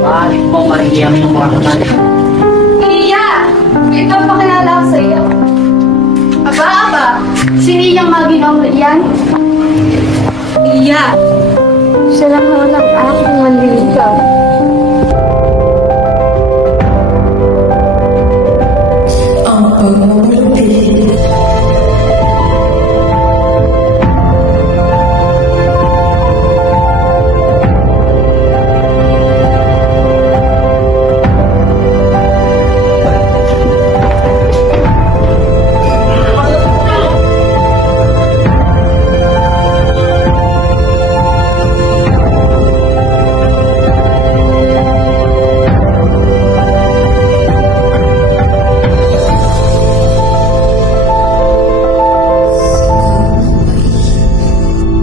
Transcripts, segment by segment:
Maaari mo marinig ng mga kamali. Iya! Ito ang pakilala ko sa iyo. Aba, siniyang maginong iyan? Iya! Siya lang naman ang aking manliligaw. Ang pagmumuti.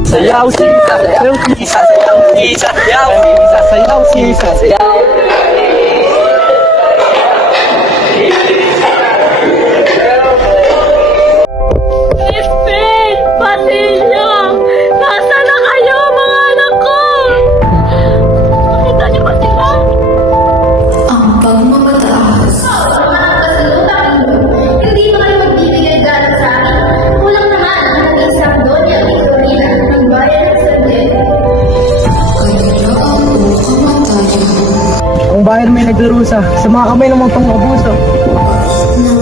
Sayaw sisa, sayaw sisa, sayaw sisa, sayaw sisa, sayaw sisa, sayaw. Steve! Basilio! Nasaan na kayo, mga anak ko? Nakita niyo ba sila? Ang pagmamataas. Hindi ba kayo magbibigay galang sa akin? Kulang naman ang isang Doña Victorina ng bayan ng Saglit. Kailangan o kamatayan Ang bayan may nagdurusa sa mga kamay ng mga pang-abuso. ng